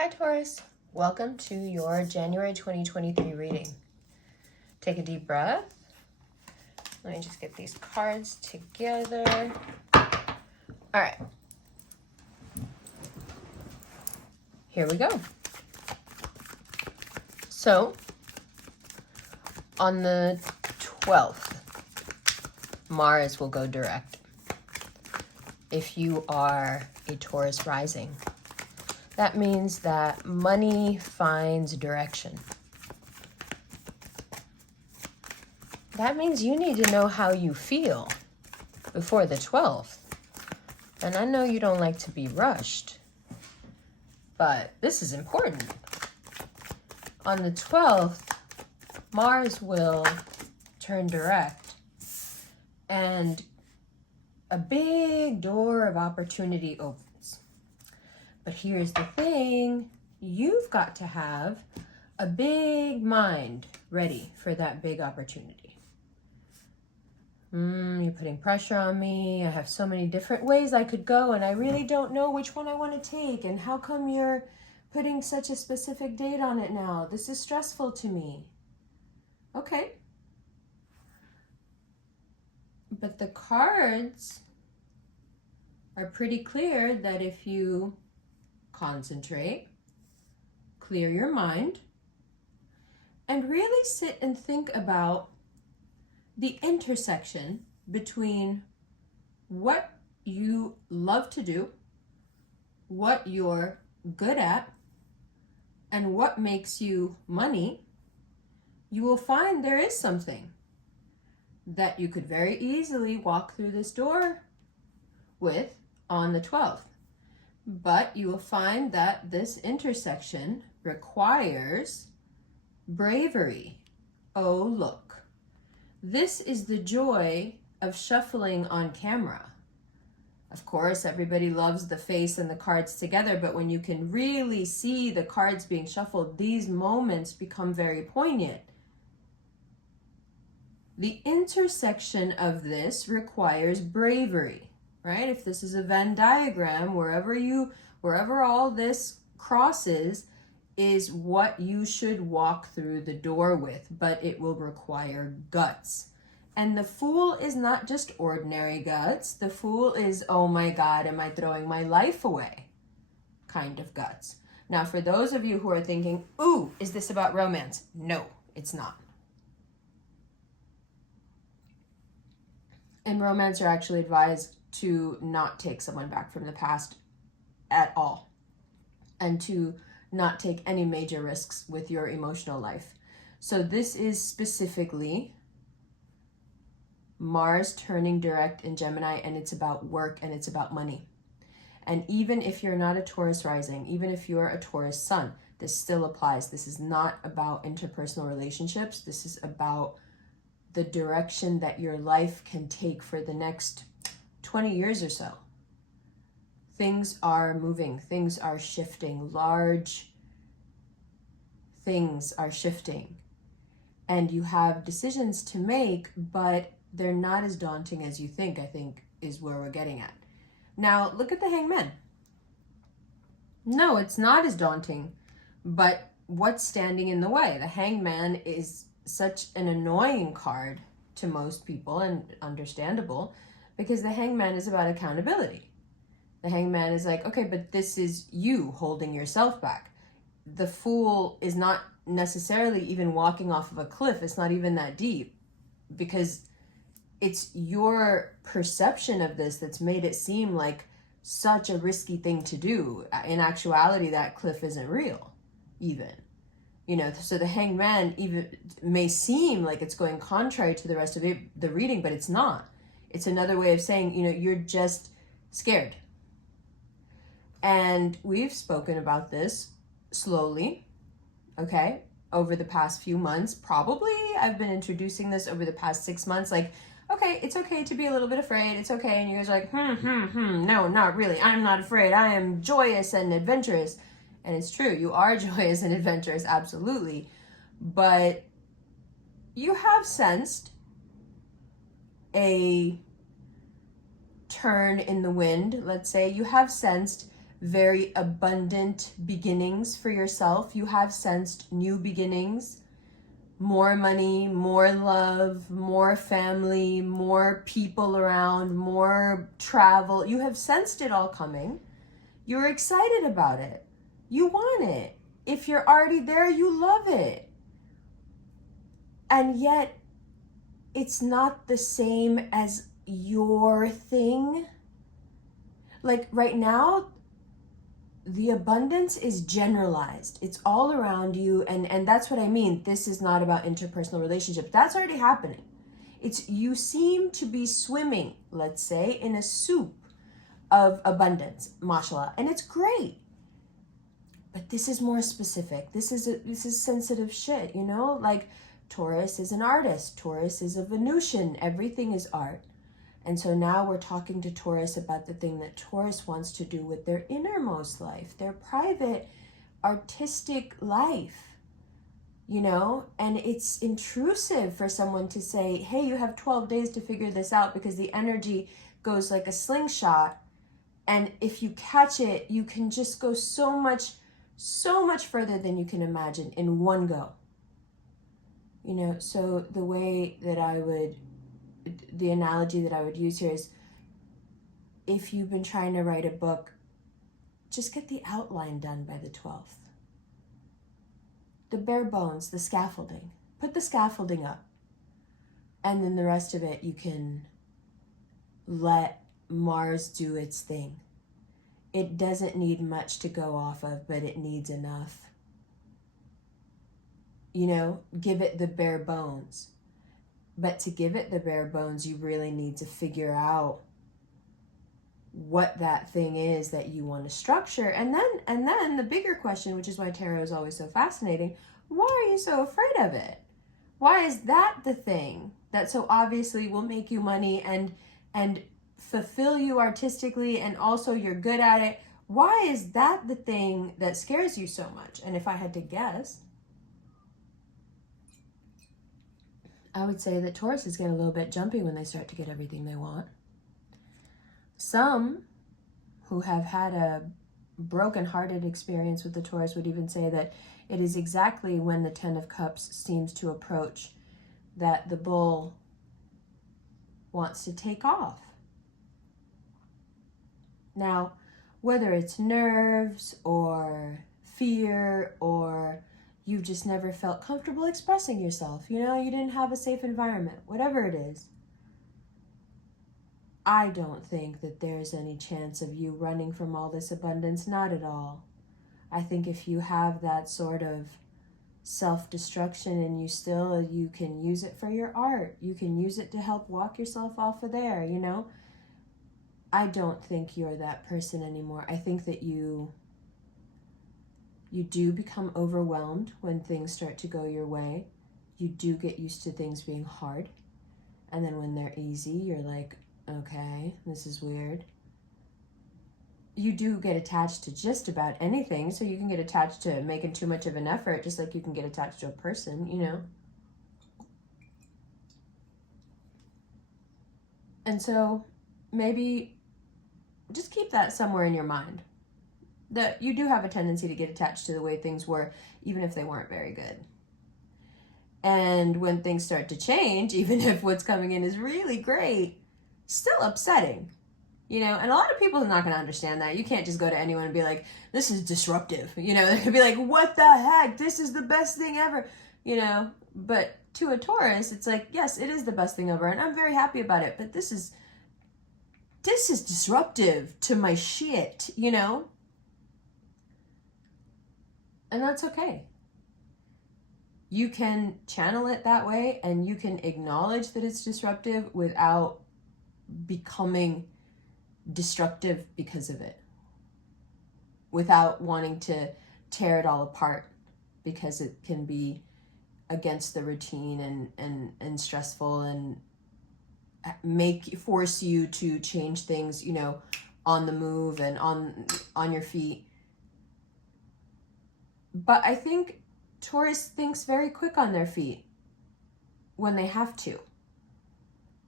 Hi Taurus, welcome to your January 2023 reading. Take a deep breath. Let me just get these cards together. All right, here we go. So, on the 12th, Mars will go direct. If you are a Taurus rising, that means that money finds direction. That means you need to know how you feel before the 12th. And I know you don't like to be rushed, but this is important. On the 12th, Mars will turn direct, and a big door of opportunity opens. But here's the thing, you've got to have a big mind ready for that big opportunity. You're putting pressure on me. I have so many different ways I could go, and I really don't know which one I want to take. And how come you're putting such a specific date on it now? This is stressful to me. Okay. But the cards are pretty clear that if you concentrate, clear your mind, and really sit and think about the intersection between what you love to do, what you're good at, and what makes you money, you will find there is something that you could very easily walk through this door with on the 12th. But you will find that this intersection requires bravery. Oh, look. This is the joy of shuffling on camera. Of course, everybody loves the face and the cards together, but when you can really see the cards being shuffled, these moments become very poignant. The intersection of this requires bravery. Right? If this is a Venn diagram, wherever all this crosses is what you should walk through the door with, but it will require guts. And the Fool is not just ordinary guts. The Fool is, oh my God, am I throwing my life away? Kind of guts. Now, for those of you who are thinking, ooh, is this about romance? No, it's not. In romance, you're actually advised to not take someone back from the past at all, and to not take any major risks with your emotional life. So this is specifically Mars turning direct in Gemini, and it's about work and it's about money. And even if you're not a Taurus rising, even if you're a Taurus sun, this still applies. This is not about interpersonal relationships. This is about the direction that your life can take for the next 20 years or so. Things are moving, things are shifting, large things are shifting. And you have decisions to make, but they're not as daunting as you think, I think is where we're getting at. Now, look at the Hangman. No, it's not as daunting, but what's standing in the way? The Hangman is such an annoying card to most people, and understandable, because the Hangman is about accountability. The Hangman is like, okay, but this is you holding yourself back. The Fool is not necessarily even walking off of a cliff. It's not even that deep, because it's your perception of this that's made it seem like such a risky thing to do. In actuality, that cliff isn't real, even. You know, so the Hangman even may seem like it's going contrary to the rest of the reading, but it's not. It's another way of saying, you know, you're just scared. And we've spoken about this slowly, okay, over the past few months. Probably I've been introducing this over the past 6 months, like, okay, it's okay to be a little bit afraid. It's okay. And you guys are like, no, not really. I'm not afraid. I am joyous and adventurous. And it's true, you are joyous and adventurous, absolutely. But you have sensed a turn in the wind, let's say. You have sensed very abundant beginnings for yourself. You have sensed new beginnings, more money, more love, more family, more people around, more travel. You have sensed it all coming. You're excited about it. You want it. If you're already there, you love it. And yet, it's not the same as your thing. Like right now, the abundance is generalized. It's all around you. And that's what I mean. This is not about interpersonal relationships. That's already happening. It's you seem to be swimming, let's say, in a soup of abundance, mashallah. And it's great. But this is more specific. This is sensitive shit, you know? Like Taurus is an artist. Taurus is a Venusian. Everything is art. And so now we're talking to Taurus about the thing that Taurus wants to do with their innermost life, their private, artistic life, you know? And it's intrusive for someone to say, hey, you have 12 days to figure this out, because the energy goes like a slingshot. And if you catch it, you can just go so much further than you can imagine in one go. You know, so the analogy that I would use here is, if you've been trying to write a book, just get the outline done by the 12th. The bare bones, the scaffolding. Put the scaffolding up. And then the rest of it, you can let Mars do its thing. It doesn't need much to go off of, but it needs enough. You know, give it the bare bones. But to give it the bare bones, you really need to figure out what that thing is that you want to structure. And then the bigger question, which is why tarot is always so fascinating, why are you so afraid of it? Why is that the thing that so obviously will make you money and fulfill you artistically, and also you're good at it? Why is that the thing that scares you so much? And if I had to guess, I would say that Tauruses get a little bit jumpy when they start to get everything they want. Some who have had a broken-hearted experience with the Taurus would even say that it is exactly when the Ten of Cups seems to approach that the bull wants to take off. Now, whether it's nerves or fear, or you've just never felt comfortable expressing yourself, you know, you didn't have a safe environment, whatever it is, I don't think that there's any chance of you running from all this abundance, not at all. I think if you have that sort of self-destruction and you can use it for your art, you can use it to help walk yourself off of there, you know. I don't think you're that person anymore. I think that you do become overwhelmed when things start to go your way. You do get used to things being hard. And then when they're easy, you're like, okay, this is weird. You do get attached to just about anything. So you can get attached to making too much of an effort, just like you can get attached to a person, you know. And so maybe just keep that somewhere in your mind, that you do have a tendency to get attached to the way things were, even if they weren't very good. And when things start to change, even if what's coming in is really great, still upsetting, you know. And a lot of people are not going to understand that. You can't just go to anyone and be like, this is disruptive, you know. They're going to be like, what the heck, this is the best thing ever, you know. But to a Taurus, it's like, yes, it is the best thing ever, and I'm very happy about it, but this is disruptive to my shit, you know. And that's okay. You can channel it that way, and you can acknowledge that it's disruptive without becoming destructive because of it, without wanting to tear it all apart because it can be against the routine and stressful and force you to change things, you know, on the move and on your feet. But I think Taurus thinks very quick on their feet when they have to.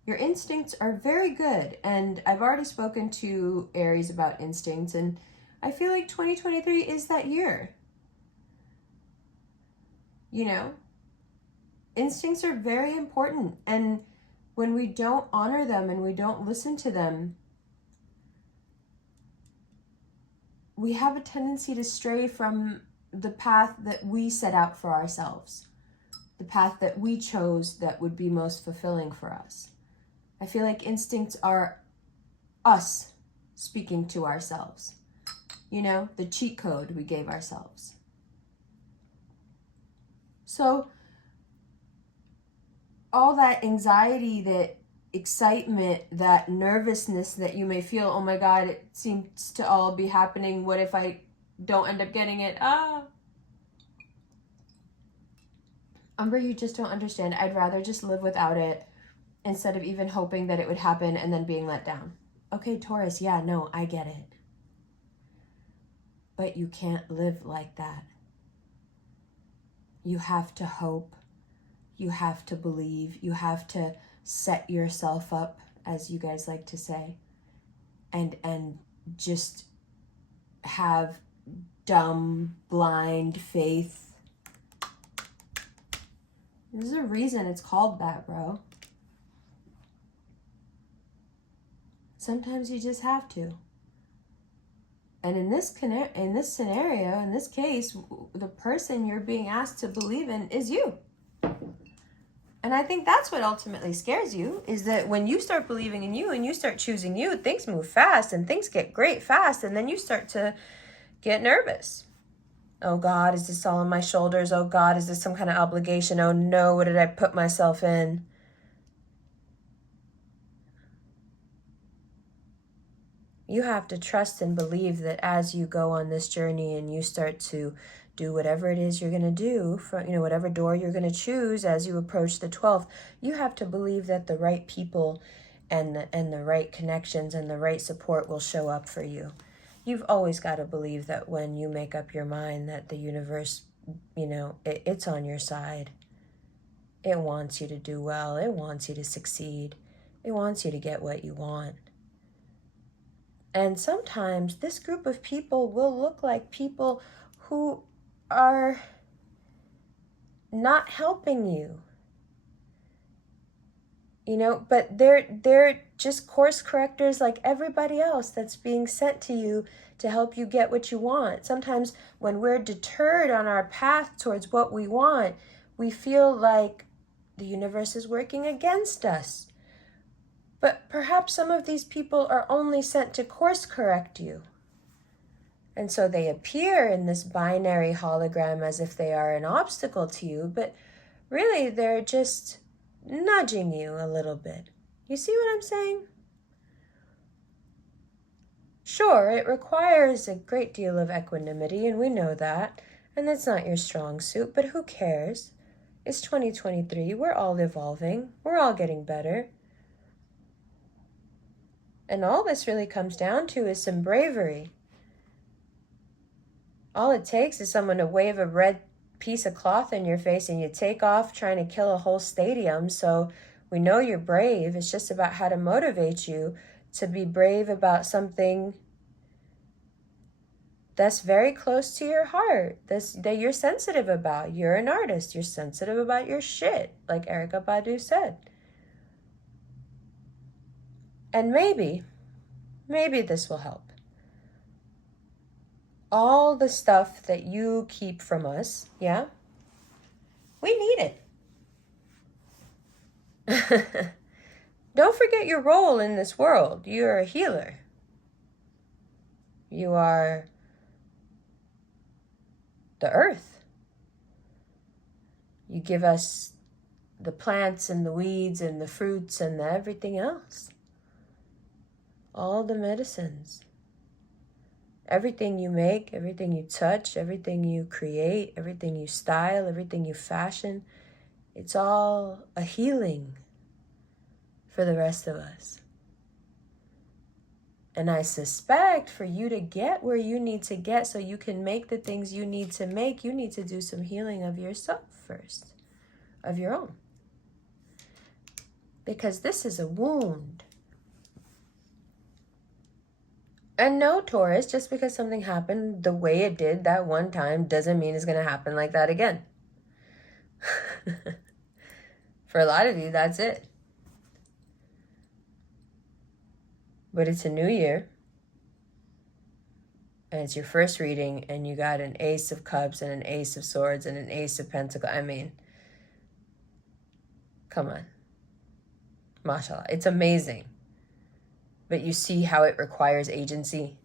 Your instincts are very good, and I've already spoken to Aries about instincts, and I feel like 2023 is that year. You know, instincts are very important. And when we don't honor them and we don't listen to them, we have a tendency to stray from the path that we set out for ourselves, the path that we chose that would be most fulfilling for us. I feel like instincts are us speaking to ourselves. You know, the cheat code we gave ourselves. So all that anxiety, that excitement, that nervousness that you may feel, oh my God, it seems to all be happening. What if I don't end up getting it? Umber, you just don't understand. I'd rather just live without it instead of even hoping that it would happen and then being let down. Okay, Taurus, yeah, no, I get it. But you can't live like that. You have to hope. You have to believe. You have to set yourself up, as you guys like to say, and just have dumb, blind faith. There's a reason it's called that, bro. Sometimes you just have to. And in this scenario, in this case, the person you're being asked to believe in is you. And I think that's what ultimately scares you, is that when you start believing in you and you start choosing you, things move fast and things get great fast, and then you start to get nervous. Oh God, is this all on my shoulders? Oh God, is this some kind of obligation? Oh no, what did I put myself in? You have to trust and believe that as you go on this journey and you start to do whatever it is you're going to do, from, you know, whatever door you're going to choose as you approach the 12th, you have to believe that the right people and the right connections and the right support will show up for you. You've always got to believe that when you make up your mind that the universe, you know, it's on your side. It wants you to do well. It wants you to succeed. It wants you to get what you want. And sometimes this group of people will look like people who are not helping you. You know, but they're just course correctors like everybody else that's being sent to you to help you get what you want. Sometimes when we're deterred on our path towards what we want, we feel like the universe is working against us. But perhaps some of these people are only sent to course correct you. And so they appear in this binary hologram as if they are an obstacle to you, but really they're just nudging you a little bit. You see what I'm saying? Sure, it requires a great deal of equanimity, and we know that, and that's not your strong suit, but who cares? It's 2023, we're all evolving, we're all getting better. And all this really comes down to is some bravery. All it takes is someone to wave a red piece of cloth in your face and you take off trying to kill a whole stadium. So we know you're brave. It's just about how to motivate you to be brave about something that's very close to your heart, that you're sensitive about. You're an artist. You're sensitive about your shit, like Erykah Badu said. And maybe this will help. All the stuff that you keep from us, yeah? We need it. Don't forget your role in this world. You're a healer. You are the earth. You give us the plants and the weeds and the fruits and everything else. All the medicines. Everything you make, everything you touch, everything you create, everything you style, everything you fashion, it's all a healing for the rest of us. And I suspect for you to get where you need to get so you can make the things you need to make, you need to do some healing of yourself first, of your own. Because this is a wound. And no, Taurus, just because something happened the way it did that one time doesn't mean it's going to happen like that again. For a lot of you, that's it. But it's a new year. And it's your first reading, and you got an Ace of Cups and an Ace of Swords and an Ace of Pentacles. I mean, come on. Mashallah. It's amazing. But you see how it requires agency?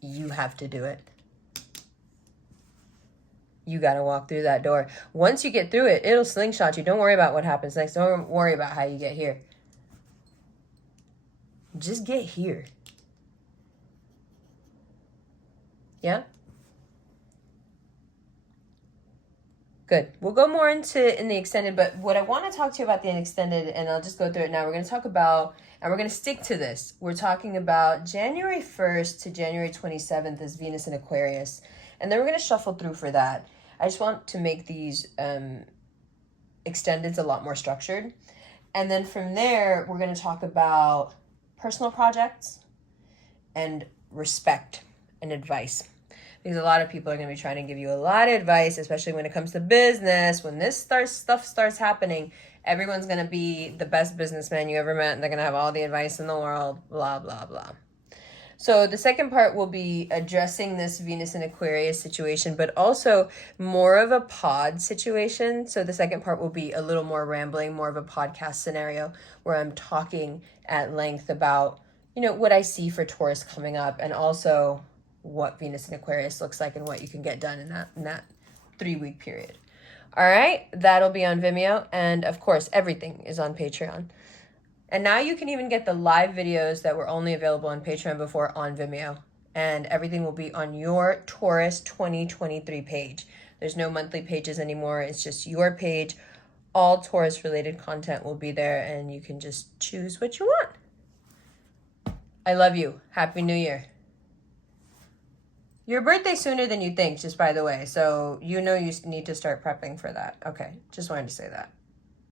You have to do it. You got to walk through that door. Once you get through it, it'll slingshot you. Don't worry about what happens next. Don't worry about how you get here. Just get here. Yeah? Good. We'll go more into in the extended, but what I want to talk to you about the extended, and I'll just go through it now. We're going to talk about, and we're going to stick to this. We're talking about January 1st to January 27th is Venus in Aquarius. And then we're going to shuffle through for that. I just want to make these extendeds a lot more structured. And then from there, we're going to talk about personal projects and respect and advice. Because a lot of people are going to be trying to give you a lot of advice, especially when it comes to business. When this stuff starts happening, everyone's going to be the best businessman you ever met. And they're going to have all the advice in the world, blah, blah, blah. So the second part will be addressing this Venus in Aquarius situation, but also more of a pod situation. So the second part will be a little more rambling, more of a podcast scenario where I'm talking at length about, you know, what I see for Taurus coming up, and also what Venus in Aquarius looks like and what you can get done in that 3-week period. All right, that'll be on Vimeo, and of course, everything is on Patreon. And now you can even get the live videos that were only available on Patreon before on Vimeo, and everything will be on your Taurus 2023 page. There's no monthly pages anymore. It's just your page. All Taurus related content will be there, and you can just choose what you want. I love you. Happy New Year. Your birthday sooner than you think, just by the way. So you know you need to start prepping for that. Okay, just wanted to say that.